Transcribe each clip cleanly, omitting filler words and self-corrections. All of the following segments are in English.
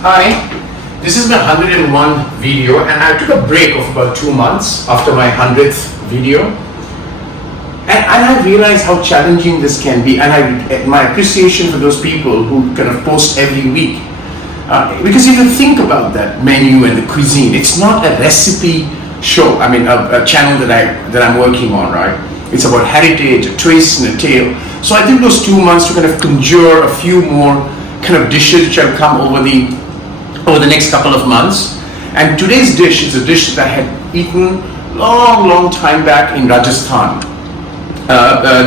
Hi, this is my 101 video and I took a break of about 2 months after my 100th video, and I realized how challenging this can be, and my appreciation for those people who kind of post every week, because if you think about that menu and the cuisine, it's not a recipe show. I mean a channel that I'm working on, right? It's about heritage, a twist and a tale. So I took those 2 months to kind of conjure a few more kind of dishes which have come over the next couple of months. And today's dish is a dish that I had eaten long time back in Rajasthan,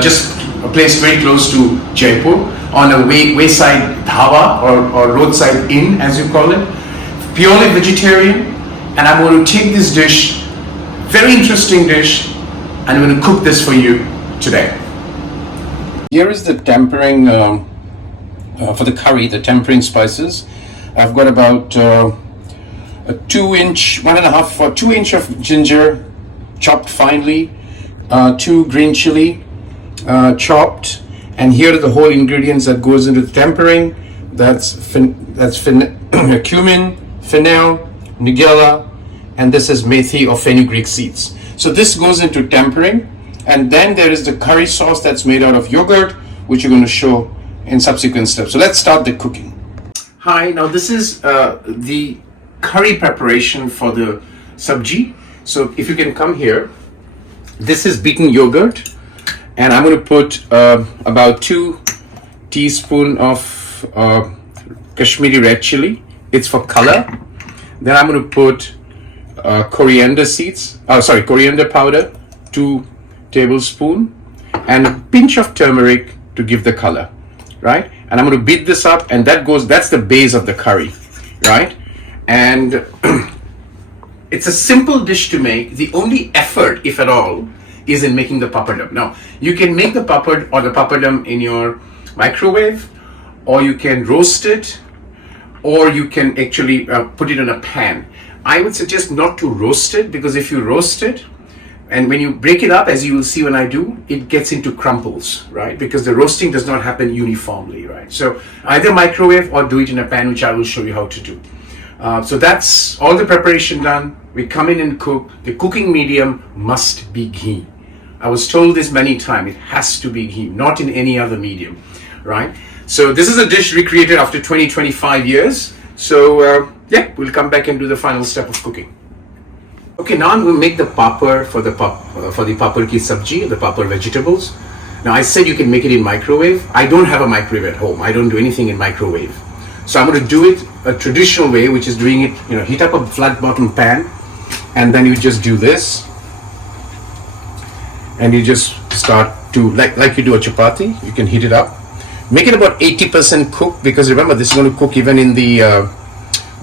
just a place very close to Jaipur, on a wayside dhaba or roadside inn as you call it, purely vegetarian. And I'm going to take this dish, very interesting dish, and I'm going to cook this for you today. Here is the tempering for the curry, the tempering spices. I've got about a 2-inch, 1.5 or 2 inch of ginger chopped finely, 2 green chili chopped, and here are the whole ingredients that goes into the tempering. That's cumin, fennel, nigella, and this is methi or fenugreek seeds. So this goes into tempering, and then there is the curry sauce that's made out of yogurt, which you're going to show in subsequent steps. So let's start the cooking. Hi, now this is the curry preparation for the sabzi. So if you can come here, this is beaten yogurt, and I'm going to put about 2 teaspoons of Kashmiri red chili. It's for color. Then I'm going to put coriander powder, 2 tablespoons, and a pinch of turmeric to give the color, right? And I'm going to beat this up, and that's the base of the curry, right? And it's a simple dish to make. The only effort, if at all, is in making the papadam. Now, you can make the papadam in your microwave, or you can roast it, or you can actually put it in a pan. I would suggest not to roast it, because if you roast it, and when you break it up, as you will see when I do, it gets into crumples, right? Because the roasting does not happen uniformly, right? So either microwave or do it in a pan, which I will show you how to do. So that's all the preparation done. We come in and cook. The cooking medium must be ghee. I was told this many times, it has to be ghee, not in any other medium, right? So this is a dish recreated after 20-25 years. So yeah, we'll come back and do the final step of cooking. Okay, now I'm going to make the papad for the papad ki sabji, the papad vegetables. Now I said you can make it in microwave. I don't have a microwave at home. I don't do anything in microwave. So I'm going to do it a traditional way, which is doing it, heat up a flat bottom pan, and then you just do this. And you just start to, like you do a chapati, you can heat it up. Make it about 80% cooked, because remember, this is going to cook even in the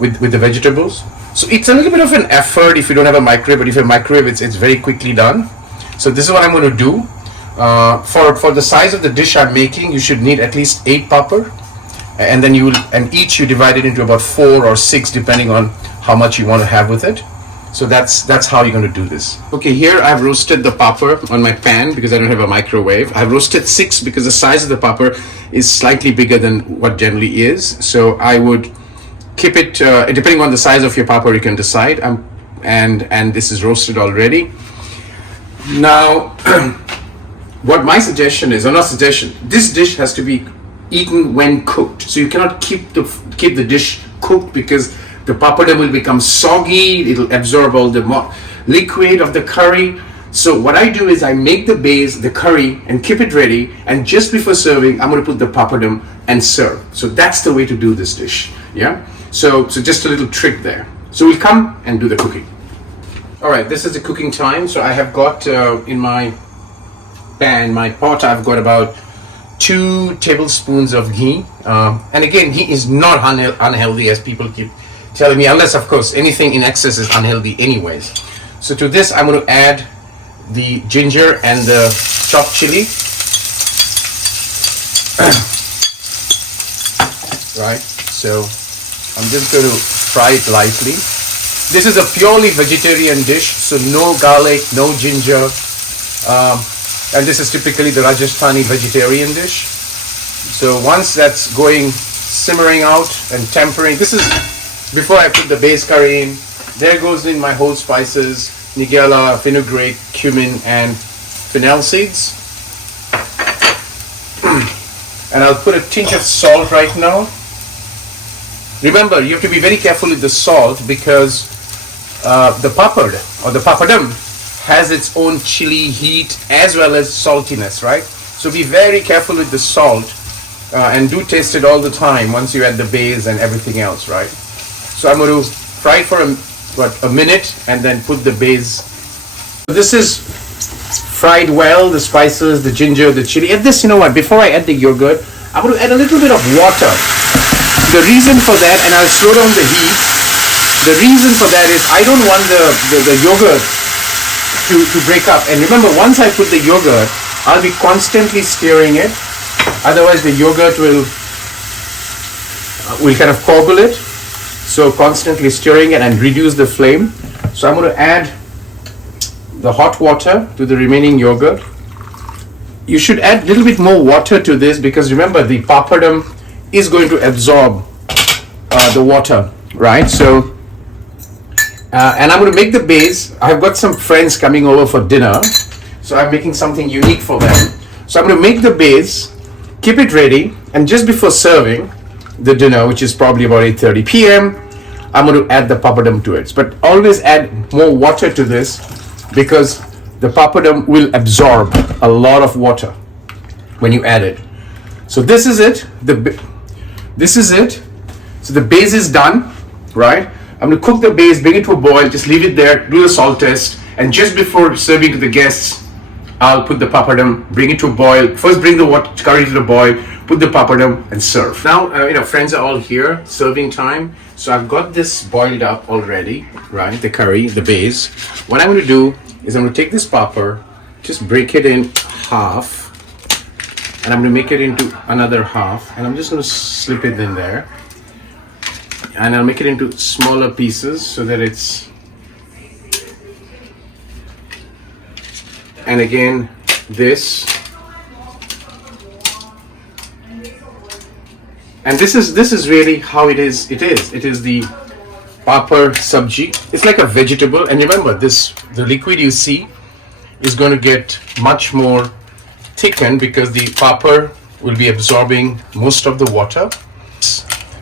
with the vegetables. So it's a little bit of an effort if you don't have a microwave, but if you have a microwave, it's very quickly done. So this is what I'm going to do. For the size of the dish I'm making, you should need at least 8 papad, and then each you divide it into about 4 or 6, depending on how much you want to have with it. So that's how you're going to do this. Okay, here I've roasted the papad on my pan because I don't have a microwave. I've roasted 6 because the size of the papad is slightly bigger than what generally is. So I would keep it, depending on the size of your papad, you can decide. And this is roasted already. Now, what my suggestion is, or not suggestion, this dish has to be eaten when cooked. So you cannot keep the dish cooked, because the papadam will become soggy. It'll absorb all the liquid of the curry. So what I do is I make the base, the curry, and keep it ready. And just before serving, I'm going to put the papadam and serve. So that's the way to do this dish. Yeah. So just a little trick there. So we'll come and do the cooking. All right, this is the cooking time. So I have got in my pan, my pot, I've got about 2 tablespoons of ghee. And again, ghee is not unhealthy, as people keep telling me, unless of course anything in excess is unhealthy anyways. So to this, I'm going to add the ginger and the chopped chili. Right, so I'm just going to fry it lightly. This is a purely vegetarian dish, so no garlic, no ginger, and this is typically the Rajasthani vegetarian dish. So once that's going simmering out and tempering, this is before I put the base curry in, there goes in my whole spices, nigella, fenugreek, cumin, and fennel seeds. And I'll put a tinge of salt right now. Remember, you have to be very careful with the salt because the papad or the papadam has its own chili heat as well as saltiness, right? So be very careful with the salt and do taste it all the time once you add the base and everything else, right? So I'm going to fry it for a minute and then put the base. So this is fried well, the spices, the ginger, the chili. Add this, you know what, before I add the yogurt, I'm going to add a little bit of water. The reason for that, and I'll slow down the heat, the reason for that is I don't want the yogurt to break up. And remember, once I put the yogurt, I'll be constantly stirring it. Otherwise the yogurt will kind of cobble it. So constantly stirring it and reduce the flame. So I'm going to add the hot water to the remaining yogurt. You should add a little bit more water to this because remember the papadam is going to absorb the water, right? So and I'm going to make the base. I've got some friends coming over for dinner, so I'm making something unique for them. So I'm going to make the base, keep it ready, and just before serving the dinner, which is probably about 8:30 p.m., I'm going to add the papadam to it. But always add more water to this because the papadam will absorb a lot of water when you add it. So this is it. This is it. So the base is done, right? I'm going to cook the base, bring it to a boil, just leave it there, do the salt test, and just before serving to the guests, I'll put the papadam, bring it to a boil. First bring the curry to the boil, put the papadam and serve. Now, friends are all here, serving time. So I've got this boiled up already, right? The curry, the base. What I'm going to do is I'm going to take this papad, just break it in half, and I'm going to make it into another half, and I'm just going to slip it in there. And I'll make it into smaller pieces so that it's, and again this, and this is really how it is the papad sabzi. It's like a vegetable, and remember the liquid you see is going to get much more thickened because the papad will be absorbing most of the water.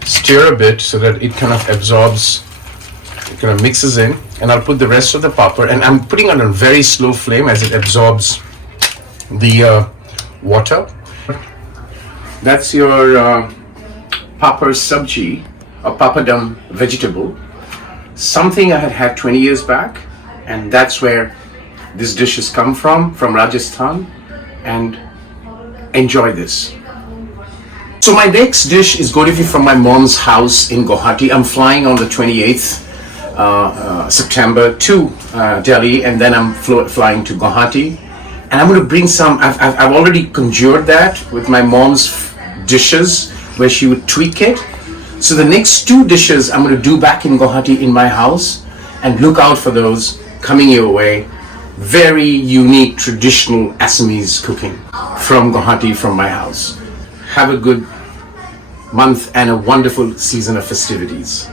Stir a bit so that it kind of absorbs, it kind of mixes in, and I'll put the rest of the papad, and I'm putting on a very slow flame as it absorbs the water. That's your papad sabzi, or papadam vegetable, something I had 20 years back, and that's where this dish has come from Rajasthan, and enjoy this. So my next dish is going to be from my mom's house in Guwahati. I'm flying on the 28th September to Delhi, and then I'm flying to Guwahati. And I'm going to bring some, I've already conjured that with my mom's dishes where she would tweak it. So the next two dishes I'm going to do back in Guwahati in my house, and look out for those coming your way. Very unique traditional Assamese cooking from Guwahati, from my house. Have a good month and a wonderful season of festivities.